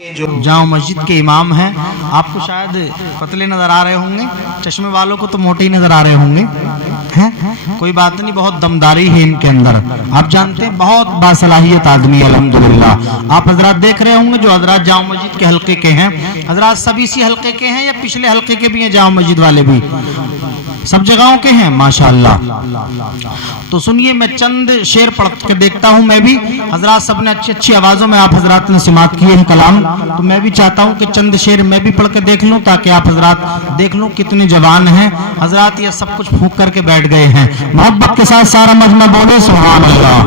जो जामा मस्जिद के इमाम हैं, आपको शायद पतले नजर आ रहे होंगे, चश्मे वालों को तो मोटे ही नजर आ रहे होंगे हैं? कोई बात नहीं, बहुत दमदारी है इनके अंदर। आप जानते हैं बहुत बासलाहियत आदमी है अल्हम्दुलिल्लाह। आप हजरात देख रहे होंगे जो हजरात जामा मस्जिद के हल्के के हैं, हजरात सभी इसी हल्के के हैं या पिछले हल्के के भी हैं? जामा मस्जिद वाले भी सब जगहों के हैं माशाअल्लाह। तो सुनिए, मैं चंद शेर पढ़ के देखता हूं। मैं भी हजरात सब ने अच्छी अच्छी आवाजों में आप हजरात ने समात किए हैं कलाम, तो मैं भी चाहता हूं कि चंद शेर मैं भी पढ़ के देख लूं ताकि आप हजरात देख लूं कितने जवान हैं हजरात। ये सब कुछ फूंक करके बैठ गए हैं। मोहब्बत के साथ सारा मजमा बोले सुभान अल्लाह।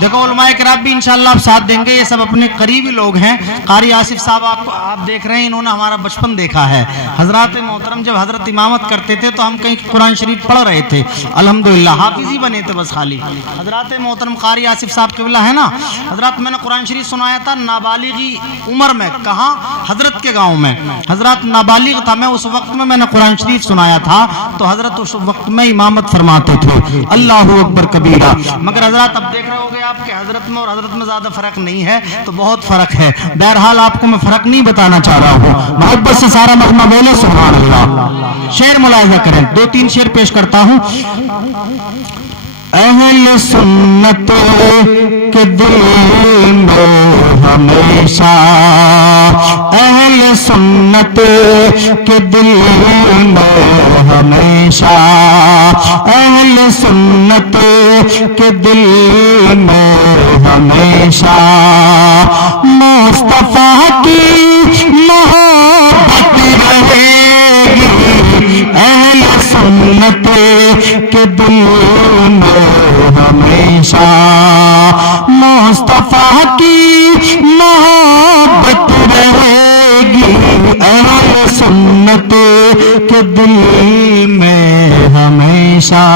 देखो उलमाए किराम भी इंशाअल्लाह आप साथ देंगे, ये सब अपने करीबी लोग हैं। कारी आसिफ साहब आपको आप देख रहे हैं, इन्होंने हमारा बचपन देखा है। हजरत मोहतरम जब हजरत इमामत करते थे तो हम कहीं कुरान शरीफ पढ़ रहे थे, अल्हम्दुलिल्लाह हाफिज ही बने थे बस खाली। हजरत मोहतरम कारी आसिफ साहब क़िबला है ना, हजरत मैंने कुरान शरीफ सुनाया था नाबालिगी उम्र में, कहाँ? हजरत के गाँव में। हजरत नाबालिग था मैं उस वक्त में, मैंने कुरान शरीफ सुनाया था तो हजरत उस वक्त में इमामत फरमाते थे। अल्लाहु अकबर कबीरा। मगर हजरत अब देख रहे होगे आपके हजरत में और हजरत में ज्यादा फर्क नहीं है, तो बहुत फर्क है। बहरहाल आपको मैं फर्क नहीं बताना चाह रहा हूँ। मोहब्बत से सारा मजमा बोले सुभान अल्लाह। शेर मुलाहिजा करें, दो तीन शेर पेश करता हूँ। अहले सुन्नत के दिल में हमेशा, अहले सुन्नत के दिल में हमेशा, अहले सुन्नत के दिल में हमेशा मुस्तफा की मोहब्बत रहेगी। अहले सुन्नत के दिल में हमेशा मुस्तफा की मोहब्बत रहेगी। अहले सुन्नत के दिल में हमेशा।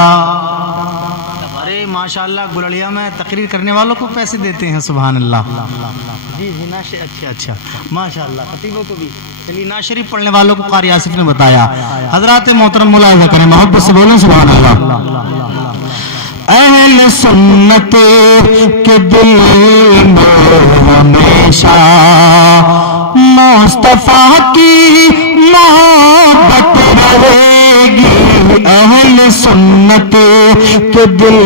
माशाअल्लाह गुलड़िया में तकरीर करने वालों को पैसे देते हैं, सुभान अल्लाह। जी जी नाशे, अच्छा माशाअल्लाह, खतीबों को भी। चलिए नात शरीफ पढ़ने वालों को कारी आसिफ ने बताया। हजरात मोहतरम मुलाहिजा करें, मोहब्बत से बोलें सुभान अल्लाह। अहले सुन्नत के दिल में हमेशा मुस्तफा की मोहब्बत रहेगी। अहले सुन्नत के दिल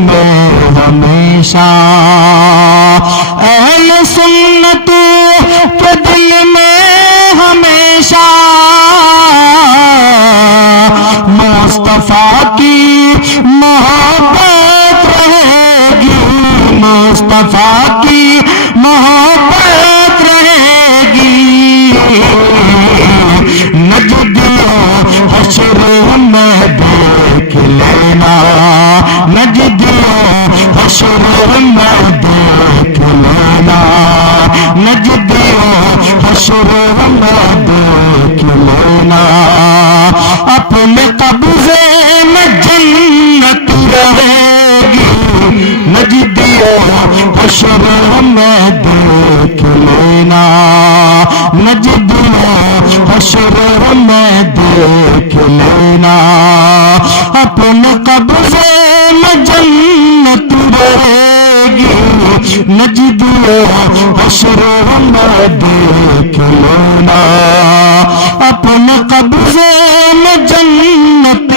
में हमेशा, अहले सुन्नत के दिल में हमेशा मुस्तफा की मोहब्बत रहेगी। मुस्तफा की मोहब्बत रहेगी। नजदियों हश्र में देख लेना, नजदियों हश्र में देख लेना, नजदियों हश्र में देख लेना। अपने कब्जे में जन्नत रहेगी। नजदियों हश्र में देख लेना, नजदियों हश्र में देख लेना। अपने कब्जे में जन्नत रहेगी। नजदियों हश्र में देख लेना। अपने कब्जे में जन्नत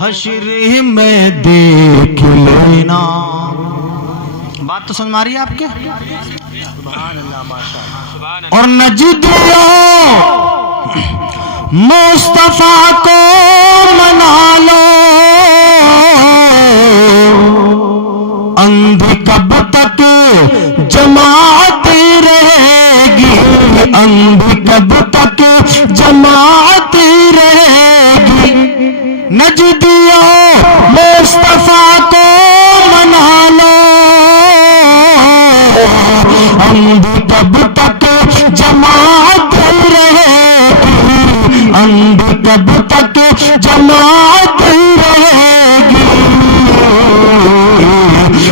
हश्र में देख लेना। बात तो समझ मारी आपके? और नजदियों मुस्तफा को मना लो। अंधी कब तक जमात रहेगी। अंधी कब तक जमात रहेगी। नजदियों मुस्तफा को मना लो। अंधी कब तक जमात रहेगी। अंधी कब तक जमात रहेगी।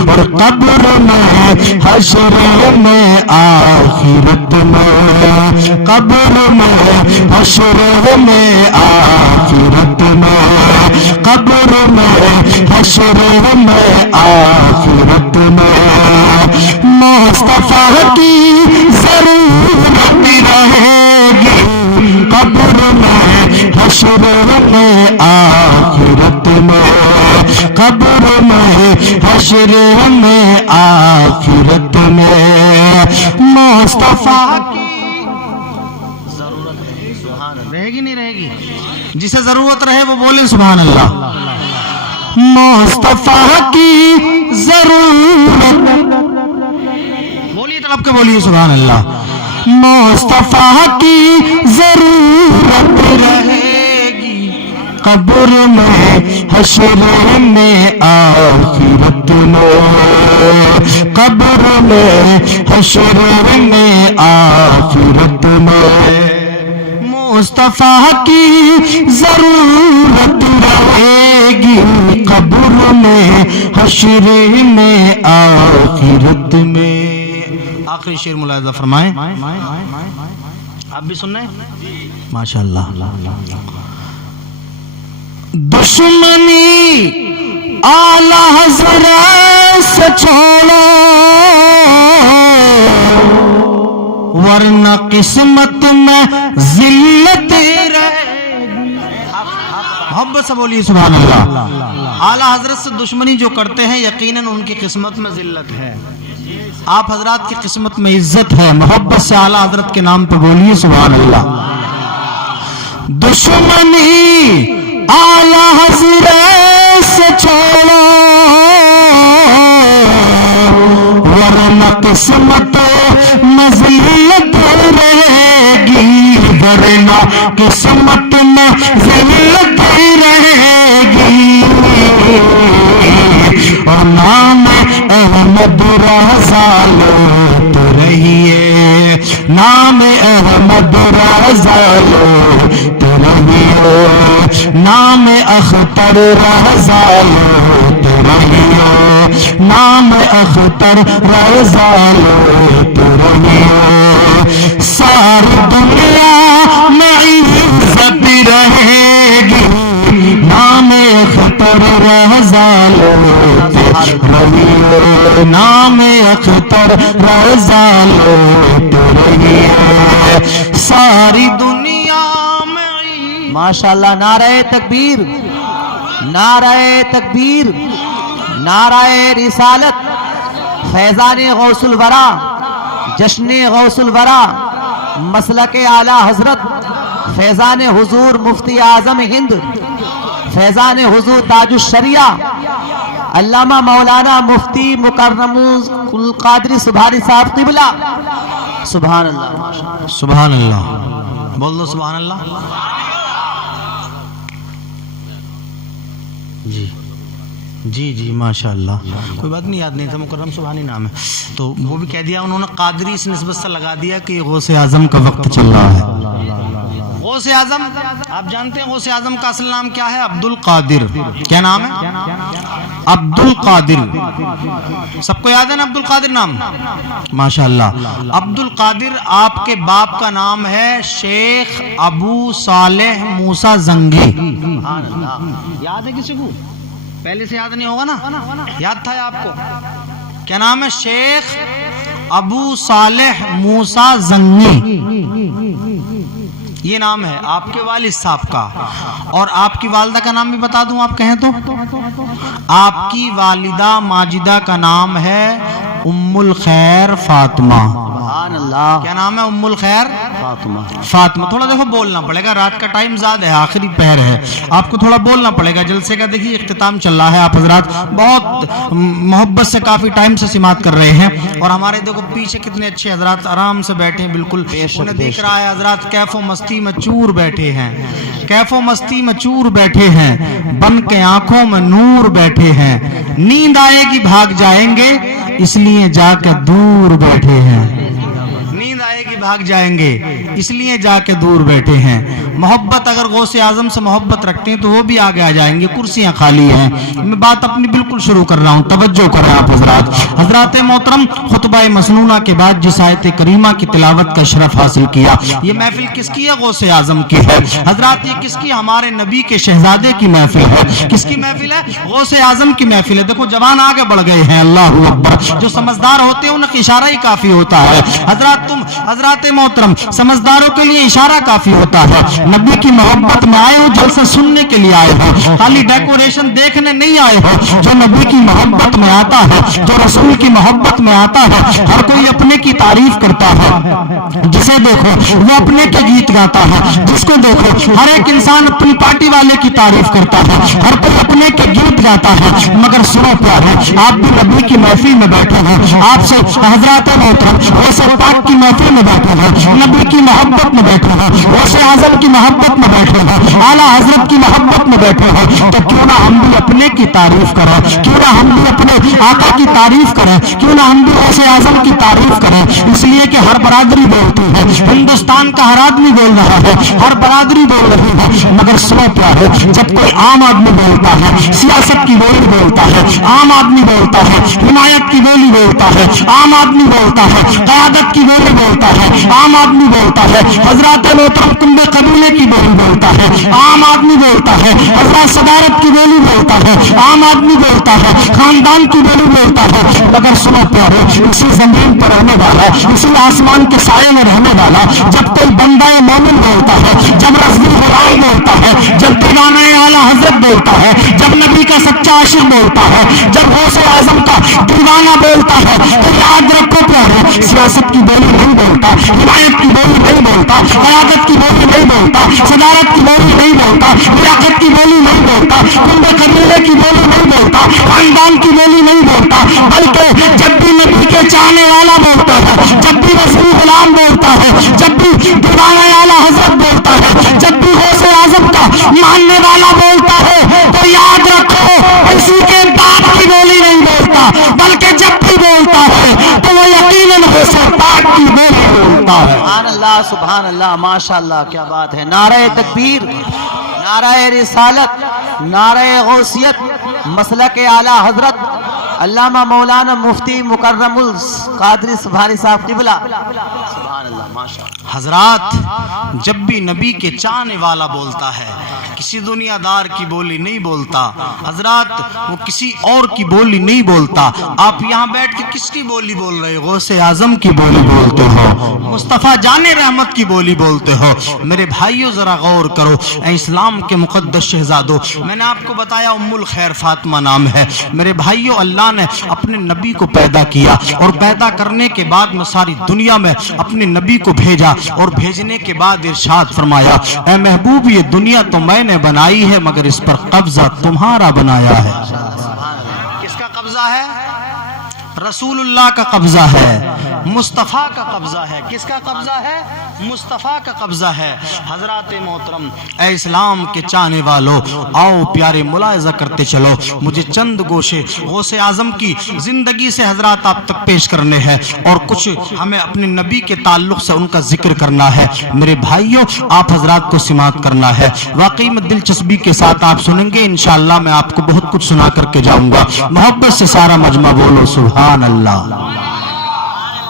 और कब्र में हश्र में आखिरत में, कब्र में हश्र में आखिरत में, قبر میں حشر میں آخرت میں مصطفیٰ کی ضرورت رہے گی قبر میں حشر میں آخرت میں قبر میں حشر میں آخرت میں مصطفیٰ کی رہے گی نہیں رہے گی جسے ضرورت رہے وہ بولیں سبحان اللہ مصطفیٰ کی ضرورت بولیے طلب کے بولیے سبحان اللہ مصطفیٰ کی ضرورت رہے گی قبر میں حشر میں آخرت میں قبر میں حشر میں آخرت میں مصطفیٰ کی ضرورت رہے گی قبر میں حشر میں آخرت میں آخری شعر ملاحظہ فرمائیں آپ بھی سننا ہے ماشاءاللہ دشمنی اعلی حضرت سے چھوڑو ورنہ قسمت میں ذلت رہے گی محبت سے بولیے سبحان اللہ اعلیٰ حضرت سے دشمنی جو کرتے ہیں یقیناً ان کی قسمت میں ذلت ہے آپ حضرات کی قسمت میں عزت ہے محبت سے اعلیٰ حضرت کے نام پہ بولیے سبحان اللہ دشمنی اعلیٰ حضرت سے چھوڑو ورنہ قسمت میں ذلت رہے گی ورنہ قسمت میں ذلت رہے گی اور نام احمد رضا لوٹ رہیے نام احمد رضا لوٹ رہیے نام اختر رضا لوٹ رہیے نام اختر رضا لوٹ رہیے ساری دنیا میں عزت رہے گی نام اختر رضا لوٹ رہیے نام اختر رضا لوٹ رہیے ساری دنیا میں ماشاءاللہ نعرہ تکبیر نعرہ تکبیر نعرہ رسالت فیضان غوث الورا جشن غوث الورا مسلک اعلیٰ حضرت فیضان حضور مفتی اعظم ہند فیضان حضور تاج الشریعہ علامہ مولانا مفتی مکرم القادری سبحانی صاحب قبلہ سبحان اللہ سبحان اللہ بول دو سبحان اللہ جی جی جی ماشاءاللہ کوئی بات نہیں یاد نہیں تھا مکرم سبحانی نام ہے تو وہ بھی کہہ دیا انہوں نے قادری اس نسبت سے لگا دیا کہ غوث اعظم کا وقت چل رہا ہے غوث اعظم آپ جانتے ہیں غوث اعظم کا اصل نام کیا ہے عبد القادر کیا نام ہے عبد القادر سب کو یاد ہے نا عبد القادر نام ماشاءاللہ عبد القادر آپ کے باپ کا نام ہے شیخ ابو صالح موسیٰ زنگی یاد ہے کسی کو پہلے سے یاد نہیں ہوگا نا یاد تھا آپ کو کیا نام ہے شیخ ابو صالح موسیٰ زنگی یہ نام ہے آپ کے والد صاحب کا اور آپ کی والدہ کا نام بھی بتا دوں آپ کہیں تو آپ کی والدہ ماجدہ کا نام ہے ام الخیر فاطمہ سبحان اللہ کیا نام ہے ام الخیر فاطمہ فاطمہ تھوڑا دیکھو بولنا پڑے گا رات کا ٹائم زیادہ ہے آخری پہر ہے آپ کو تھوڑا بولنا پڑے گا جلسے کا دیکھیے اختتام چل رہا ہے آپ حضرات بہت محبت سے کافی ٹائم سے سماعت کر رہے ہیں اور ہمارے دیکھو پیچھے کتنے اچھے حضرات آرام سے بیٹھے ہیں بالکل انہیں دیکھ رہا ہے حضرات کیف و مستی میں چور بیٹھے ہیں کیف و مستی میں چور بیٹھے ہیں بن کے آنکھوں میں نور بیٹھے ہیں نیند آئے گی بھاگ جائیں گے اس لیے جا کے دور بیٹھے ہیں نیند آئے گی भाग जाएंगे, इसलिए जाके दूर बैठे हैं। मोहब्बत अगर गौसे आजम से मोहब्बत रखते हैं तो वो भी आगे आ जाएंगे, कुर्सियां खाली हैं। मैं बात अपनी बिल्कुल शुरू कर रहा हूं, तवज्जो करें आप हजरात। हजरात मोहतरम, खुतबा मसनूना के बाद जिस आयत करीमा की तिलावत का शरफ हासिल किया, ये महफिल किसकी है? गौसे आजम की है। हजरात, ये किसकी? हमारे नबी के शहजादे की महफिल है। किसकी महफिल है? गौसे आजम की महफिल है। देखो जवान आगे बढ़ गए हैं, अल्लाहु अकबर। जो समझदार होते हैं उनका इशारा ही काफी होता है। हजरात मोहतरम, समझदारों के लिए इशारा काफी होता है। नबी की मोहब्बत में आए हो, जलसा सुनने के लिए आए हो, खाली डेकोरेशन देखने नहीं आए हो। जो नबी की मोहब्बत में आता है, जो रसूल की मोहब्बत में आता है, हर कोई अपने की तारीफ करता है। जिसे देखो वो अपने के गीत गाता है, जिसको देखो हर एक इंसान अपनी पार्टी वाले की तारीफ करता है, हर कोई अपने के गीत गाता है। मगर सुनो प्यारे, आप भी नबी की महफिल में बैठे हैं, आपसे हजरात मोहतरम वैसे पाक की महफिल में बैठे हैं, नबी की मोहब्बत में बैठे हैं, वैसे आजम की मोहब्बत में बैठे हैं, आला हजरत की मोहब्बत में बैठे हैं, तो क्यों ना हम भी अपने की तारीफ करें, क्यों ना हम भी अपने आका की तारीफ करें, क्यों ना हम भी वैसे आजम की तारीफ करें। इसलिए कि हर बरादरी बोलती है, हिंदुस्तान का हर आदमी बोल रहा है, हर बरादरी बोल रही है। मगर सुनो प्यारे, जब कोई आम आदमी बोलता है, सियासत की बोली बोलता है, आम आदमी बोलता है, हिमायत की बोली बोलता है, आम आदमी बोलता है, क़यादत की बोली बोलता है, आम आदमी बोलता है, हजरत मोहतरम कुंबे कबीले की बोली बोलता है, आम आदमी बोलता है, हजरत सदारत की बोली बोलता है, आम आदमी बोलता है, खानदान की बोली बोलता है। मगर सुनो प्यारे, इसी जमीन पर रहने वाला, इसी आसमान के साये में रहने वाला जब कोई बंदा मोमिन बोलता है, जब रसूल खुदाई बोलता है, जब दीवाना आला हजरत बोलता है, जब नबी का सच्चा आशिक बोलता है, जब गौसे आजम का दीवाना बोलता है, तो याद रखो प्यारे, सियासत की बोली नहीं बोलता, हिमायत की बोली नहीं बोलता, क़यादत की बोली नहीं बोलता, सदारत की बोली नहीं बोलता, लियाकत की बोली नहीं बोलता, कुंबे कबीले की बोली नहीं बोलता, खानदान की बोली नहीं बोलता, बल्कि जब भी नबी के चाहने वाला बोलता है, जब भी रसूल गुलाम बोलता है, जब भी दीवाना आला हजरत बोलता है, जब भी गौसे आजम का मानने वाला बोलता है, तो याद रखो किसी के बाप की बोली नहीं बोलता, बल्कि जब भी बोलता है तो वो यकीनन गौसे पाक की बोली बोलता है। सुभान अल्लाह, सुभान अल्लाह, माशाअल्लाह, क्या बात है। नारे तकबीर, नारे रिसालत, नारे गौसियत, मसलक आला हजरत अल्लामा मौलाना मुफ्ती मुकर्रमुल कादरी सुभानी साहब किबला। सुभान अल्लाह, माशाअल्लाह। हजरात, जब भी नबी के चाहने वाला बोलता है, किसी दुनियादार की बोली नहीं बोलता। हजरात, वो किसी और की बोली नहीं बोलता। आप यहाँ बैठ के किसकी बोली बोल रहे हो? गौसे आजम की बोली बोलते हो, मुस्तफा जाने रहमत की बोली बोलते हो। मेरे भाइयों जरा गौर करो, ऐ इस्लाम के मुकद्दस शहजादो, मैंने आपको बताया उम्मुल खैर फातिमा नाम है। मेरे भाइयों, अल्लाह ने अपने नबी को पैदा किया और पैदा करने के बाद में सारी दुनिया में अपने नबी को भेजा और भेजने के बाद इरशाद फरमाया, ऐ महबूब, ये दुनिया तो मैंने बनाई है मगर इस पर कब्जा तुम्हारा बनाया है। किसका कब्जा है? रसूलुल्लाह का कब्जा है, मुस्तफ़ा का कब्जा है। किसका कब्जा है? मुस्तफ़ा का कब्जा है। हजरात मोहतरम, ऐ इस्लाम के चाहने वालों, आओ प्यारे मुलायजा करते चलो। मुझे चंद गोशे गौसे आजम की जिंदगी से हजरात आप तक पेश करने हैं और कुछ हमें अपने नबी के ताल्लुक से उनका जिक्र करना है। मेरे भाइयों, आप हजरात को सिमात करना है। वाकई में दिलचस्पी के साथ आप सुनेंगे, इंशाअल्लाह मैं आपको बहुत कुछ सुना करके जाऊंगा। मोहब्बत से सारा मजमा बोलो सुभान अल्लाह।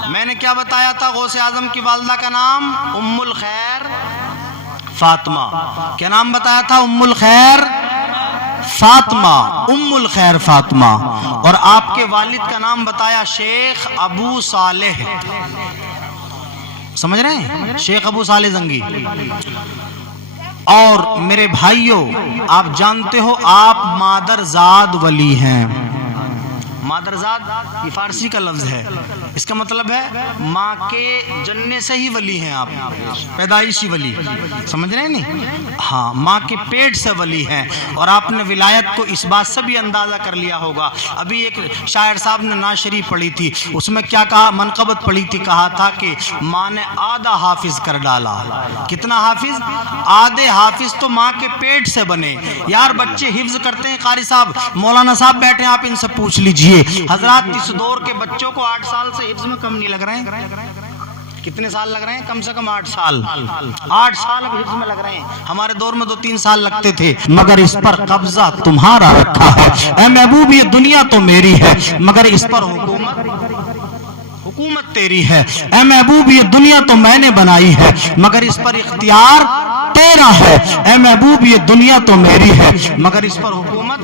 मैंने क्या बताया था? गौसे आजम की वालदा का नाम उम्मुल खैर फातिमा। क्या नाम बताया था? उम्मुल खैर फातिमा, उम्मुल खैर फातिमा। और आपके वालिद का नाम बताया शेख अबू सालेह। समझ रहे हैं? शेख अबू सालेह जंगी। और मेरे भाइयों, आप जानते हो आप मादरजाद वली हैं। मादरजाद ये फारसी का लफ्ज है, इसका मतलब है माँ के जन्ने से ही वली हैं आप, पैदाइशी वली। समझ रहे हैं नहीं? हाँ, माँ के पेट से वली हैं। और आपने विलायत को इस बात से भी अंदाजा कर लिया होगा। अभी एक शायर साहब ने नात शरीफ पढ़ी थी, उसमें क्या कहा? मनकबत पढ़ी थी, कहा था कि माँ ने आधा हाफिज कर डाला। कितना हाफिज? आधे हाफिज तो माँ के पेट से बने। यार बच्चे हिफ्ज करते हैं, कारी साहब मौलाना साहब बैठे हैं, आप इनसे पूछ लीजिए। हजरात, इस दौर के बच्चों को 8 साल से हिफ्ज में कम नहीं लग रहे हैं। कितने साल लग रहे हैं? कम से कम 8 साल। 8 साल अब हिफ्ज में लग रहे हैं। हमारे दौर में 2-3 साल लगते थे। मगर इस पर कब्जा तुम्हारा रखा है। ऐ महबूब ये दुनिया तो मेरी है, मगर इस पर हुकूमत तेरी है। ऐ महबूब ये दुनिया तो मैंने बनाई है, मगर इस पर इख्तियार तेरा है। ऐ महबूब ये दुनिया तो मेरी है, मगर इस पर हुकूमत,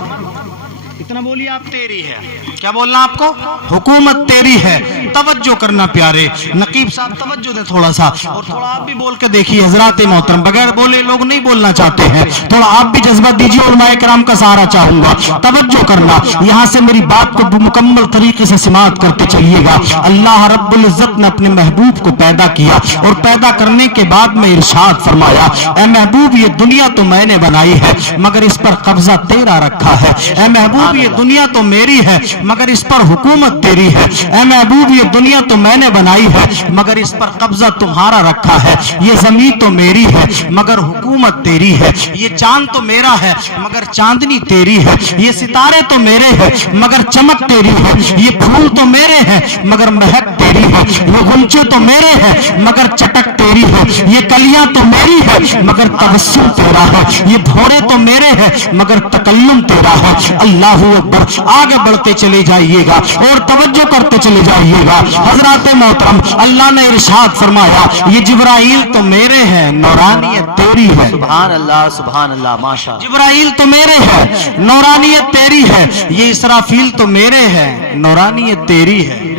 इतना बोलिए आप, तेरी है। क्या बोलना आपको? हुकूमत तेरी है। तवज्जो करना प्यारे। नकीब साहब तवज्जो दे थोड़ा सा, और थोड़ा आप भी बोल के देखिए हजरात मोहतरम। बगैर बोले लोग नहीं बोलना चाहते हैं, थोड़ा आप भी जज्बा दीजिए। उलमाए कराम का सहारा चाहूंगा, तवज्जो करना। यहाँ से मेरी बात को मुकम्मल तरीके से समाअत करते चलिएगा। अल्लाह रब्बुल इज्जत ने अपने महबूब को पैदा किया, और पैदा करने के बाद में इरशाद फरमाया, ऐ महबूब ये दुनिया तो मैंने बनाई है, मगर इस पर कब्जा तेरा रखा है। ऐ महबूब ये दुनिया तो मेरी है, मगर इस पर हुकूमत तेरी है। ऐ महबूब ये दुनिया तो मैंने बनाई है, मगर इस पर कब्जा तुम्हारा रखा है। ये जमीन तो मेरी है, मगर हुकूमत तेरी है। ये चांद तो मेरा है, मगर चांदनी तेरी है। ये सितारे तो मेरे हैं, मगर चमक तेरी है। ये फूल तो मेरे हैं, मगर महक तेरी है। ये गुंचे तो मेरे हैं, मगर चटक तेरी है। ये कलियां तो मेरी है, मगर तबस्सुम तेरा है। ये भौरे तो मेरे हैं, मगर तकल्लुम तेरा है। अल्लाह अकबर। आगे बढ़ते चले जाइएगा और तवज्जो करते चले जाइएगा। हजरात मोहतरम, अल्लाह ने इरशाद फरमाया, ये जिब्राइल तो मेरे हैं, नौरानियत तेरी है। सुभान अल्लाह, माशा। जिब्राइल तो मेरे हैं, नौरानियत तेरी है। ये इसराफील तो मेरे हैं, नौरानियत तेरी है।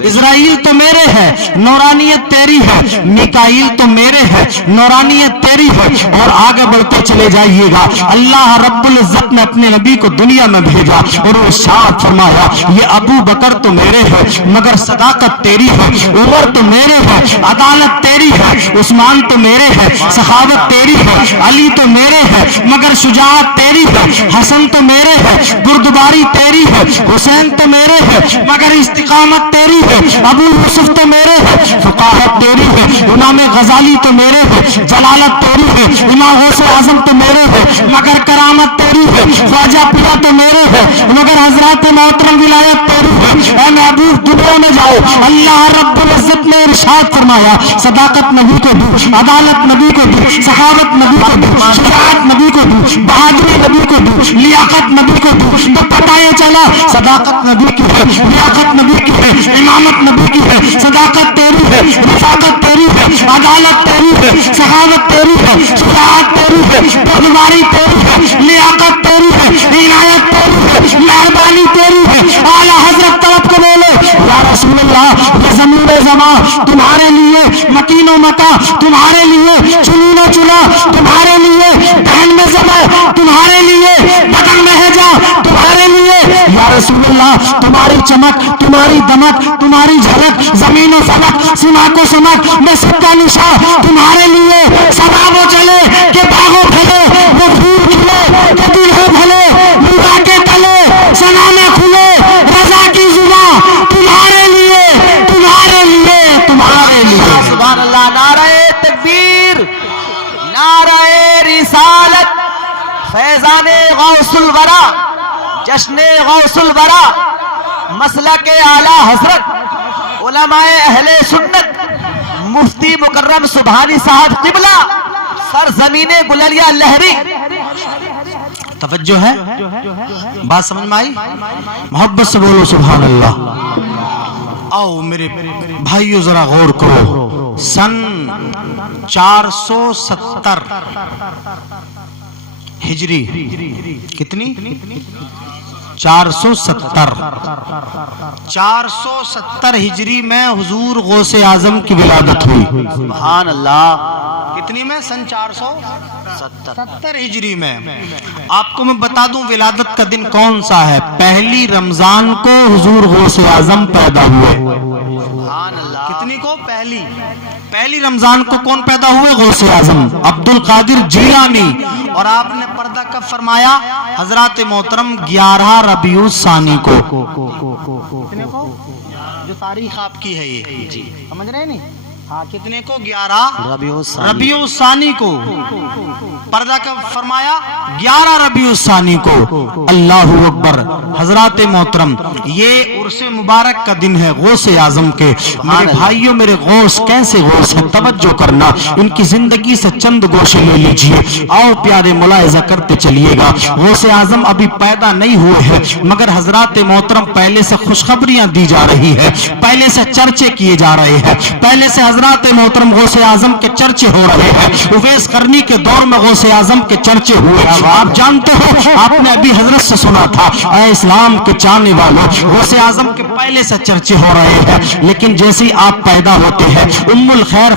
इज़राइल तो मेरे हैं, नौरानियत तेरी है। मिकाईल तो मेरे हैं, नौरानियत तेरी है। और आगे बढ़ते चले जाइएगा। अल्लाह रब्बुल इज्जत ने अपने नबी को दुनिया में भेजा और इरशाद फरमाया, ये अबू बकर तो मेरे हैं, मगर सदाकत तेरी है। उमर तो मेरे हैं, अदालत तेरी है। उस्मान तो मेरे हैं, सखावत तेरी है। अली तो मेरे हैं, मगर शुजाअत तेरी है। हसन तो मेरे हैं, बुर्दबारी तेरी है। हुसैन तो मेरे हैं, मगर इस्तिकामत तेरी है। अबू यूसुफ तो मेरे हैं, फुकाहत तेरी है। इमाम गजाली तो मेरे हैं, जलालत तेरी है। इमाम गौसे आजम तो मेरे हैं, मगर करामत तेरी है। ख्वाजा पिया तो मेरे हैं, मगर हजरत मोहतरम विलायत तेरी है। ऐ महबूब दुनिया में जाओ, अल्लाह रब्बुल इज्जत ने इरशाद फरमाया, सदाकत नबी को दो, अदालत नबी को दो, सखावत नबी को दो, शुजाअत नबी को दो, बहादुरी नबी को दो, लियाकत नबी को दो। तो पता ये चला सदाकत नबी की है, लियाकत नबी की है, इमामत नबी की है। सदाकत तेरी है, रिफाकत तेरी है, अदालत तेरी है, सखावत तेरी है, शुजाअत तेरी है, बुर्दबारी तेरी है, लियाकत तेरी है, इनायत तेरी है, मेहरबानी तेरी है। आला हजरत तलब को बोले, या रसूल अल्लाह, ये ज़मीन ज़मा तुम्हारे लिए, मकीनो मका तुम्हारे लिए, चुनीनो चुना तुम्हारे लिए, बहन में जमा तुम्हारे लिए, बदन में है जा तुम्हारे लिए। या रसूल अल्लाह, तुम्हारी चमक, तुम्हारी दमक, तुम्हारी झलक, जमीन और फलक, सीमा को समक में सबका निशा तुम्हारे लिए। सदा वो चले के बागों फले, वो फूल खिले के दिल हो भले, मुगा के तले सना में खुले, रजा की जुबा तुम्हारे लिए, तुम्हारे लिए, तुम्हारे लिए। सुभान अल्लाह। नारे तकबीर, नारे रिसालत, फैजाने गौसुल वरा, जश्ने गौसुल वरा, मसलके आला हजरत उलमाए अहले सुन्नत, मुफ्ती मुकर्रम सुभानी साहब किबला, सर जमीने गुलरिया लहरी। तवज्जो है, बात समझ में आई? मोहब्बत से बोलो सुभान अल्लाह। आओ मेरे भाइयों जरा गौर करो। सन 470 हिजरी, कितनी? 470 हिजरी में हुजूर गौसे आजम की विलादत हुई। सुभान अल्लाह। कितनी में? सन 470 हिजरी में। आपको मैं बता दूं विलादत का दिन कौन सा है। पहली रमजान को हुजूर गौसे आजम पैदा हुए। सुभान अल्लाह। कितनी को? पहली रमजान को कौन पैदा हुए? गौसे आजम अब्दुल कादिर जीलानी। और आपने पर्दा कब फरमाया? हजरत मोहतरम 11 रबीउ सानी को। कितने को? जो तारीख आपकी है ये, जी समझ रहे हैं नहीं? हाँ कितने को 11 रबीउ सानी को पर्दा का फरमाया 11 रबीउ सानी को। अल्लाहु अकबर। हजरात मोहतरम ये उर्से मुबारक का दिन है गौसे आजम के। मेरे भाइयों मेरे गौस कैसे गौस है, तवज्जो करना, इनकी जिंदगी से चंद गोशे ले लीजिए। आओ प्यारे मुलाहिजा करते चलिएगा। गौसे आजम अभी पैदा नहीं हुए हैं मगर हजरात मोहतरम पहले से खुशखबरियां दी जा रही है, पहले से चर्चे किए जा रहे हैं, पहले से हजरात मोहतरम गौसे आजम के चर्चे हो रहे हैं। उवैस करनी के दौर में गौसे आजम के चर्चे हुए। आप जानते हो, आपने अभी हजरत से सुना था, ऐ इस्लाम के चाहने वालों गौसे आजम के पहले से चर्चे हो रहे हैं। लेकिन जैसे ही आप पैदा होते हैं, उम्मुल खैर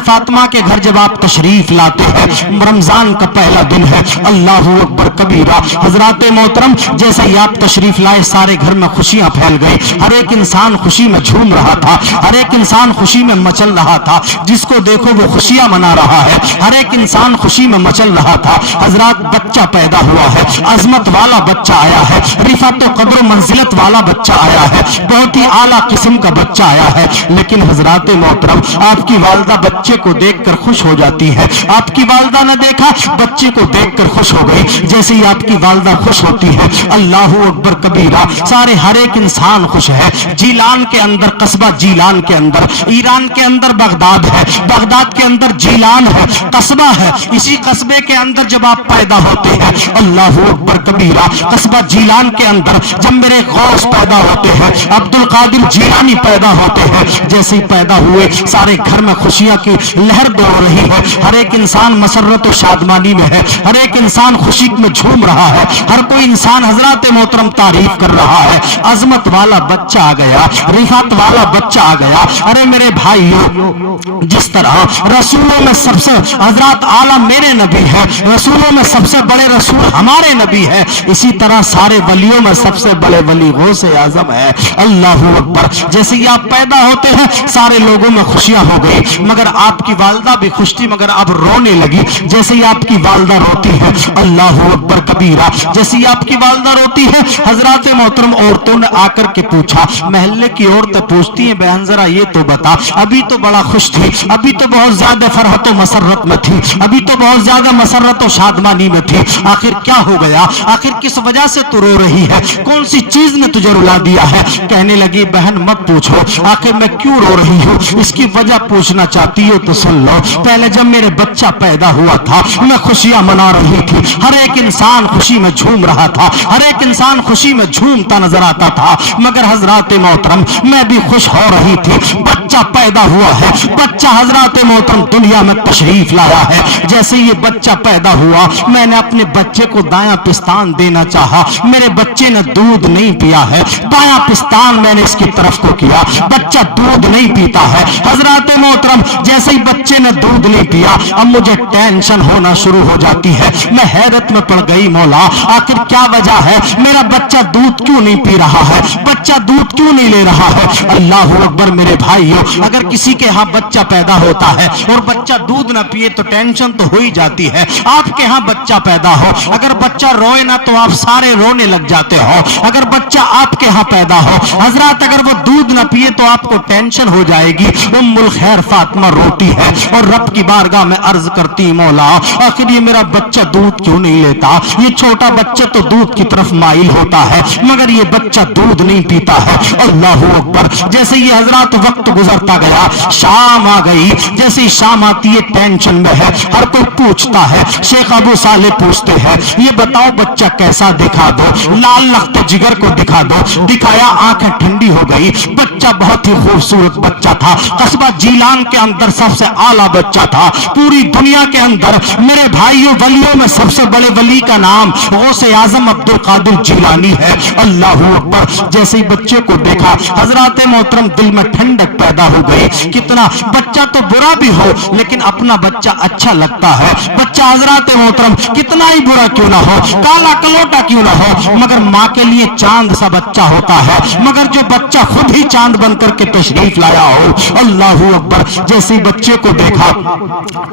फातिमा के घर जब आप तशरीफ लाते हैं, रमजान का पहला दिन है, अल्लाहु अकबर कबीरा। हजरात मोहतरम जैसे ही आप तशरीफ लाए, सारे घर में खुशियां फैल गई। हर एक इंसान खुशी में झूम रहा था, हर एक इंसान खुशी में मचल रहा था। जिसको देखो वो खुशियां मना रहा है, हर एक इंसान खुशी में मचल रहा था। हजरात बच्चा पैदा हुआ है, अजमत वाला बच्चा आया है, रिफत कद्र मंजिलत वाला बच्चा आया है, बहुत ही आला किस्म का बच्चा आया है। लेकिन हजरात मोहतरम आपकी वालिदा बच्चे को देखकर खुश हो जाती है। आपकी वालिदा ने देखा, बच्चे को देखकर खुश हो गई। जैसे ही आपकी वालिदा खुश होती है, अल्लाहु अकबर कबीरा, सारे हर एक इंसान खुश है। जीलान के अंदर, कस्बा जीलान के अंदर, ईरान के अंदर बगदाद है, बगदाद के अंदर जीलान है, कस्बा है। इसी कस्बे के अंदर जब आप पैदा होते हैं, अल्लाहु अकबर कबीरा, कस्बा जीलान के अंदर जब मेरे गौस पैदा होते हैं, अब्दुल कादिर जीलानी पैदा होते हैं, जैसे ही पैदा हुए सारे घर में खुशियां की लहर दौड़ रही है। हर एक इंसान मसरत और शादमानी में है, हर एक इंसान खुशी में झूम रहा है, हर कोई इंसान हजरत मोहतरम तारीफ कर रहा है। अजमत वाला बच्चा आ गया, रिफात वाला बच्चा आ गया। अरे मेरे भाइयों, जिस तरह रसूलों में सबसे हजरत आला मेरे नबी है, रसूलों में सबसे बड़े रसूल हमारे नबी है, इसी तरह सारे वलियों में सबसे बड़े वली गौसे आजम है। अल्लाहु अकबर। जैसे ही आप पैदा होते हैं, सारे लोगों में खुशियां हो गई, मगर आपकी वालिदा भी खुश थी, मगर अब रोने लगी। जैसे ही आपकी वालिदा रोती है, अल्लाहु अकबर कबीरा, जैसे ही आपकी वालिदा रोती है, हजरत मोहतरम औरतों ने आकर के पूछा, महल्ले की औरतें पूछती हैं, बहन जरा ये तो बता, अभी तो बड़ा खुश थी, अभी तो बहुत ज्यादा फरहत मसरत में थी, अभी तो बहुत ज्यादा मसरत और शादमानी में थी, आखिर क्या हो गया, आखिर किस वजह से तू रो रही है, कौन सी चीज ने तुझे रुला दिया है। कहने लगी, बहन मत पूछो, आखिर मैं क्यों रो रही हूँ, इसकी वजह पूछना चाहती हो तो सुन लो। पहले जब मेरे बच्चा पैदा हुआ था, मैं खुशियां मना रही थी, हर एक इंसान खुशी में झूम रहा था, हर एक इंसान खुशी में झूमता नजर आता था, मगर हजरत मोहतरम मैं भी खुश हो रही थी। बच्चा पैदा हुआ है, बच्चा हजरत मोहतरम दुनिया में तशरीफ लाया है। जैसे ये बच्चा पैदा हुआ, मैंने अपने बच्चे को दायां पिस्तान देना चाहा, मेरे बच्चे ने दूध नहीं पिया है, बायां पिस्तान मैंने इसकी तरफ को किया, बच्चा दूध नहीं पीता है। हजरत मोहतरम जैसे ही बच्चे ने दूध नहीं पिया, अब मुझे टेंशन होना शुरू हो जाती है। मैं हैरत में पड़ गई, मौला आखिर क्या वजह है, मेरा बच्चा दूध क्यों नहीं पी रहा है, बच्चा दूध क्यों नहीं ले रहा है। अल्लाहु अकबर। मेरे भाइयों, अगर किसी के यहाँ बच्चा पैदा होता है और बच्चा दूध ना पिए तो टेंशन तो हो ही जाती है। आपके यहाँ बच्चा पैदा हो, अगर बच्चा रोए ना तो आप सारे रोने लग जाते हो। अगर बच्चा आपके यहाँ पैदा हो हजरत, अगर वो दूध ना पिए तो आपको टेंशन हो जाएगी। उम्मुल खैर फातिमा रोती है और रब की बारगाह में अर्ज करती, मौला आखिर ये मेरा बच्चा दूध क्यों नहीं लेता, ये छोटा बच्चा तो दूध की तरफ माइल होता है, मगर ये बच्चा दूध नहीं पीता है। अल्लाहु अकबर। जैसे ये हजरत वक्त गुजरता गया, शाम आ गई, जैसे ही शाम आती है टेंशन में है, हर कोई पूछता है। शेख अबू साले पूछते हैं, ये बताओ बच्चा कैसा, दिखा दो, लाल लखते जिगर को दिखा दो। दिखाया, आंखें ठंडी हो गई। बच्चा बहुत ही खूबसूरत बच्चा था, कस्बा जीलान के अंदर सबसे आला बच्चा था। पूरी दुनिया के अंदर मेरे भाइयों वलियों में सबसे बड़े वली का नाम गौसे आजम अब्दुल कादिर जीलानी है। अल्लाहु अकबर। जैसे ही बच्चे को देखा, हजरत मोहतरम दिल में ठंडक पैदा हो गई। कितना बच्चा तो बुरा भी हो लेकिन अपना बच्चा अच्छा लगता है। बच्चा हजरत मोहतरम कितना ही बुरा क्यों ना हो, काला कलोटा क्यों ना हो, मगर माँ के लिए चांद सा बच्चा होता है। मगर जो बच्चा खुद ही चांद बनकर के तशरीफ लाया हो, अल्लाहु अकबर। जैसे ही बच्चे को देखा,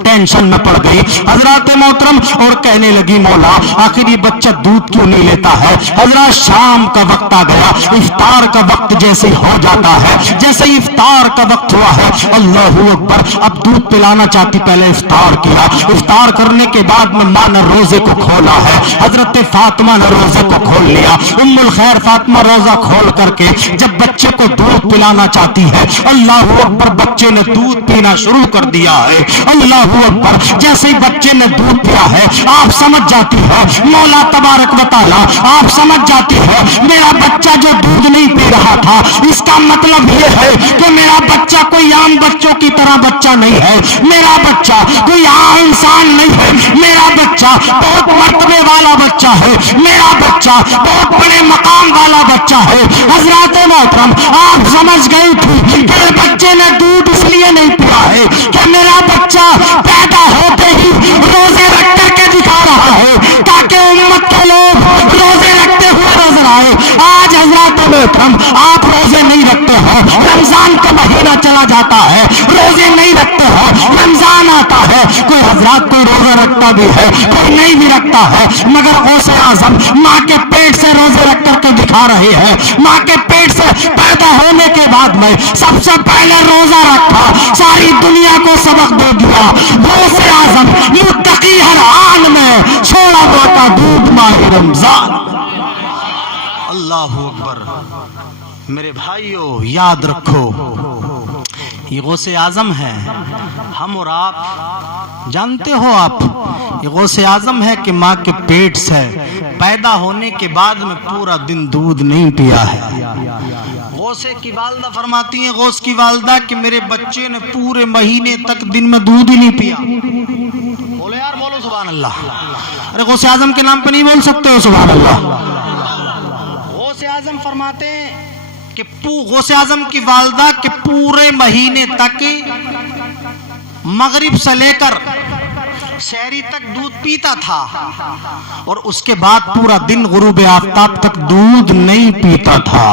टेंशन में पड़ गई हजरत मोहतरम और कहने लगी, मौला आखिर ये बच्चा दूध क्यों नहीं लेता है। हजरत शाम का वक्त आ गया, इफ्तार का वक्त जैसे हो जाता है, जैसे इफ्तार का का वक्त हुआ है, अल्लाह अकबर। अब दूध पिलाना चाहती, पहले इफ्तार किया, इफ्तार करने के बाद में माँ ने रोजे को खोला है, हजरत फातिमा ने रोजे को खोल लिया। उम्मुल खैर फातिमा रोजा खोल करके जब बच्चे को दूध पिलाना चाहती है, अल्लाह अकबर, बच्चे ने दूध पीना शुरू कर दिया है। अल्लाह अकबर, जैसे ही बच्चे ने दूध पिया है, आप समझ जाती है, मौला तबारक व तआला आप समझ जाती है, मेरा बच्चा जो दूध नहीं पी रहा था, इसका मतलब ये है कि मेरा बच्चा कोई आम बच्चों की तरह बच्चा नहीं है, मेरा बच्चा कोई आम इंसान नहीं है, मेरा बच्चा बहुत मर्तबे वाला बच्चा है, मेरा बच्चा बहुत बड़े मकाम वाला बच्चा है। हजरत मोहतरम, आप समझ गई थी कि बच्चे ने दूध इसलिए नहीं पिया है कि मेरा बच्चा पैदा होते ही रोजे रख करके दिखा रहा है ताकि उम्मत के लोग रोजे रखते हुए नजर आए। आज हजरत मोहतरम, आप रोजे नहीं रखते हो, रमजान का महीना चला जाता है, रोजे नहीं रखते हो, रमजान आता है, कोई हजरत कोई रोजा रखता भी है, कोई नहीं भी रखता है, मगर गौसे आजम माँ के पेट से रोजे रख करके दिखा रहे हैं। माँ के पेट से पैदा होने के बाद में सबसे पहले रोजा रखा, सारी दुनिया को सबक दे दिया। गौसे आजम मुत्तकी हर हाल में छोड़ा बोता दूध माही रमजान। अल्लाह अकबर। मेरे भाइयों, याद रखो, ये गौसे आजम है, हम और आप जानते हो, आप ये गौसे आजम है कि माँ के पेट से पैदा होने के बाद में पूरा दिन दूध नहीं पिया है। गौसे की वालदा फरमाती हैं, गौस की वालदा, कि मेरे बच्चे ने पूरे महीने तक दिन में दूध ही नहीं पिया। बोलो यार, बोलो सुभान अल्लाह। अरे गौसे आजम के नाम पे नहीं बोल सकते हो सुभान अल्लाह। गौसे आजम फरमाते हैं कि गौसे आजम की वालदा के पूरे महीने तक मगरिब से लेकर शहरी तक दूध पीता था और उसके बाद पूरा दिन गुरूब आफ्ताब तक दूध नहीं पीता था।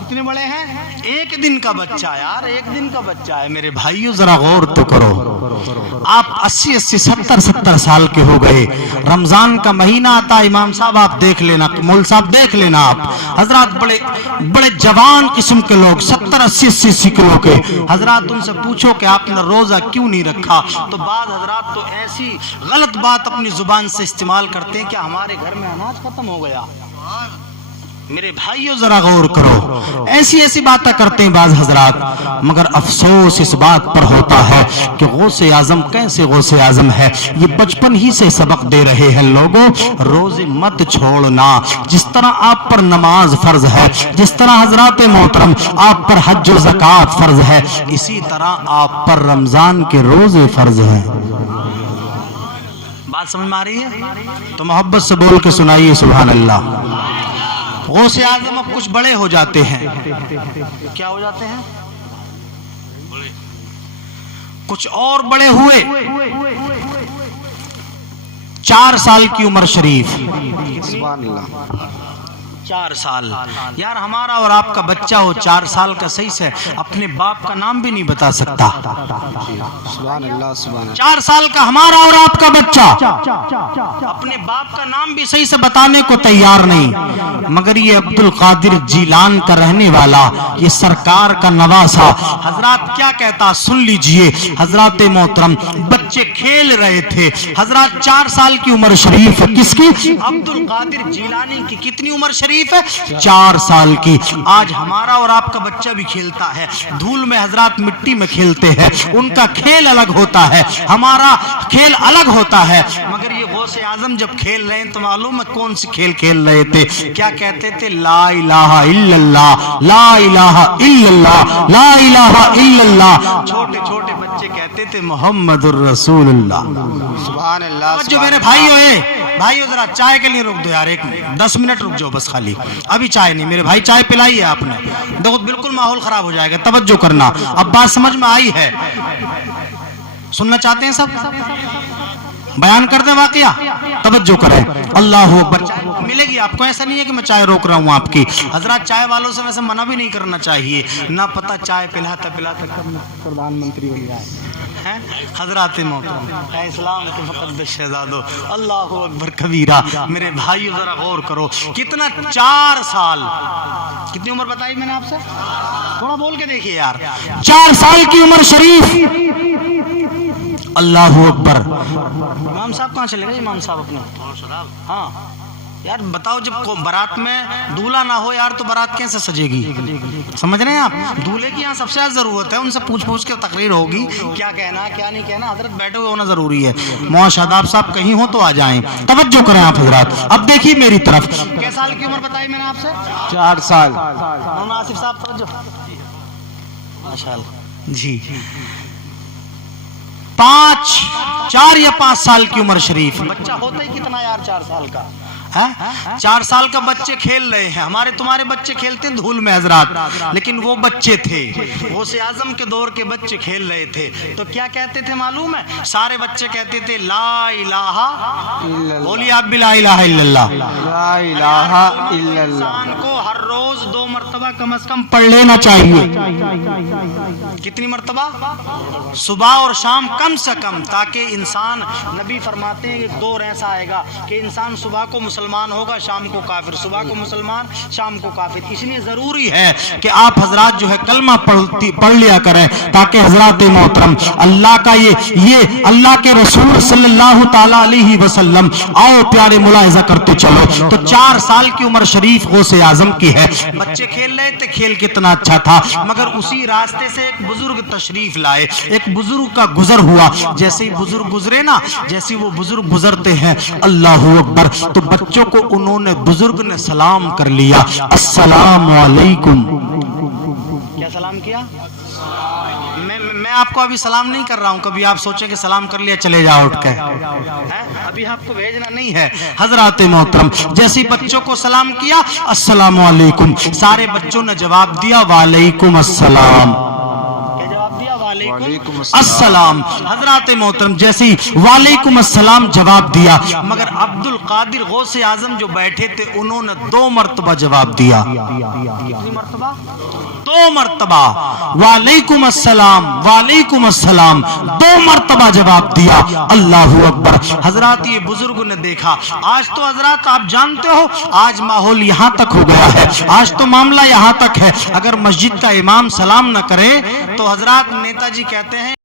कितने बड़े हैं? एक दिन का बच्चा यार, एक दिन का बच्चा है। मेरे भाइयों, जरा गौर तो करो, आप 80-80, 70-70 साल के हो गए, रमजान का महीना आता, इमाम साहब आप देख लेना, मौल साहब देख लेना, आप हजरात बड़े बड़े जवान किस्म के लोग, 70-80 किलो के हजरात, उनसे पूछो कि आपने रोजा क्यों नहीं रखा, तो बाद हजरात तो ऐसी गलत बात अपनी जुबान से इस्तेमाल करते हैं कि हमारे घर में अनाज खत्म हो गया। मेरे भाइयों, जरा गौर करो, ऐसी ऐसी बातें करते हैं बाज हजरात, मगर अफसोस इस बात पर होता है कि गौसे आजम कैसे गौसे आजम है, ये बचपन ही से सबक दे रहे हैं, लोगों रोजे मत छोड़ना। जिस तरह आप पर नमाज फर्ज है, जिस तरह हजरात मोहतरम आप पर हज और ज़कात फर्ज है, इसी तरह आप पर रमजान के रोजे फर्ज है। बात समझ में आ रही है? तो मोहब्बत से बोल के सुनाइए सुभान अल्लाह। गौसे आजम अब कुछ बड़े हो जाते हैं। क्या हो जाते हैं? कुछ और बड़े हुए। 4 साल की उम्र शरीफ, 4 साल। यार हमारा और आपका बच्चा हो 4 साल का, सही से अपने बाप का नाम भी नहीं बता सकता। 4 साल का हमारा और आपका बच्चा अपने बाप का नाम भी सही से बताने को तैयार नहीं, मगर ये अब्दुल कादिर जीलान का रहने वाला, ये सरकार का नवासा हजरात क्या कहता, सुन लीजिए हजरात मोहतरम। बच्चे खेल रहे थे हजरात, 4 साल की उम्र शरीफ किसकी? अब्दुल कादिर जीलानी की। कितनी उम्र शरीफ है? 4 साल की। आज हमारा और आपका बच्चा भी खेलता है, धूल में हजरात मिट्टी में खेलते हैं, उनका खेल अलग होता है, हमारा खेल अलग होता है। मगर ये गौसे आजम जब खेल रहे हैं तो मालूम है कौन सी खेल खेल रहे थे? क्या कहते थे? ला इलाहा इल्लल्लाह, ला इलाहा इल्लल्लाह, ला इलाहा इल्लल्लाह। छोटे छोटे बच्चे कहते थे मोहम्मदुर रसूलुल्लाह। सुभान अल्लाह। जो मेरे भाइयों जरा चाय के लिए रुक दो यार, 10 मिनट रुक जाओ बस, खाली अभी चाय नहीं। मेरे भाई चाय पिलाई है आपने, देखो बिल्कुल माहौल खराब हो जाएगा, तवज्जो करना। अब बात समझ में आई है? सुनना चाहते हैं सब? बयान कर दे वाकया, तवज्जो करें। अल्लाह अकबर। चाय मिलेगी आपको, ऐसा नहीं है कि मैं चाय रोक रहा हूँ आपकी। हजरत चाय वालों से वैसे मना भी नहीं करना चाहिए, ना पता चाय पिलाता पिलाता कब प्रधानमंत्री बन जाए हैं। हजरत मोहतरम इस्लाम के मुक़द्दस शहज़ादों, अल्लाह अकबर कबीरा। मेरे भाइयों जरा गौर करो, कितना 4 साल कितनी उम्र बताई मैंने आपसे? थोड़ा बोल के देखिए यार। 4 साल की उम्र शरीफ। अल्लाह अकबर। इमाम साहब कहाँ चले गए? इमाम साहब अपने, हाँ यार बताओ, जब बारात में दूल्हा ना हो यार तो बारात कैसे सजेगी? समझ रहे हैं आप? दूल्हे की यहाँ सबसे ज्यादा जरूरत है, उनसे पूछ पूछ के तकरीर होगी, क्या कहना क्या नहीं कहना। हजरत बैठे हुए होना जरूरी है। मौला शादाब साहब कहीं हो तो आ जाएं, तवज्जो करें आप हजरात। अब देखिए मेरी तरफ, क्या साल की उम्र बताई मैंने आपसे? 4 साल। मौलाना आसिफ साहब तवज्जो, माशाअल्लाह जी। 4 या 5 साल की उम्र शरीफ। बच्चा होता ही कितना यार 4 साल का है? 4 साल का बच्चे खेल रहे हैं। हमारे तुम्हारे बच्चे खेलते हैं धूल में हजरात, लेकिन वो बच्चे थे, गौसे आजम के दौर के बच्चे खेल रहे थे। तो क्या कहते थे मालूम है? सारे बच्चे कहते थे ला इलाहा इल्लल्लाह। बोलिए आप भी ला इलाहा इल्लल्लाह। ला इलाहा इल्लल्लाह। इंसान को हर रोज 2 मरतबा कम से कम पढ़ लेना चाहिए। कितनी मरतबा? सुबह और शाम कम से कम, ताकि इंसान, नबी फरमाते हैं एक दौर ऐसा आएगा कि इंसान सुबह को मुसलमान होगा, शाम को काफिर, सुबह को मुसलमान, शाम को काफिर। इसलिए जरूरी है कि आप हजरात जो है कलमा पढ़ लिया करें, ताकि हजरात मोहतरम अल्लाह का ये अल्लाह के रसूल सल्लल्लाहु ताला अलैहि वसल्लम, आओ प्यारे मुलाहिजा करते चलो। तो 4 साल की उम्र शरीफ गौसे आजम की है। बच्चे खेल रहे थे, खेल कितना अच्छा था, मगर उसी रास्ते से एक बुजुर्ग तशरीफ लाए। एक बुजुर्ग का गुजर हुआ। जैसे ही बुजुर्ग गुजरे ना, जैसे वो बुजुर्ग गुजरते हैं, अल्लाह अकबर, तो बच्चों को उन्होंने, बुजुर्ग ने सलाम कर लिया, अस्सलाम वालेकुम। क्या सलाम किया? मैं आपको अभी सलाम नहीं कर रहा हूं, कभी आप सोचें कि सलाम कर लिया चले जाओ उठ के, अभी आपको भेजना नहीं है। हजरात मोहतरम, जैसे बच्चों को सलाम किया, अस्सलाम वालेकुम, सारे बच्चों ने जवाब दिया वालेकुम अस्सलाम। क्या जवाब दिया? वालेकुम अस्सलाम। हजरात मोहतरम, जैसे वालेकुम अस्सलाम जवाब दिया, मगर अब्दुल कादिर गौसे आजम जो बैठे थे, उन्होंने 2 मरतबा जवाब दिया। कितनी मरतबा? 2 मरतबा वालेकुम अस्सलाम, वालेकुम अस्सलाम, 2 मरतबा जवाब दिया। अल्लाह अकबर। हजरात, ये बुजुर्ग ने देखा, आज तो हजरात आप जानते हो, आज माहौल यहाँ तक हो गया है, आज तो मामला यहाँ तक है, अगर मस्जिद का इमाम सलाम न करे तो हजरात नेताजी कहते हैं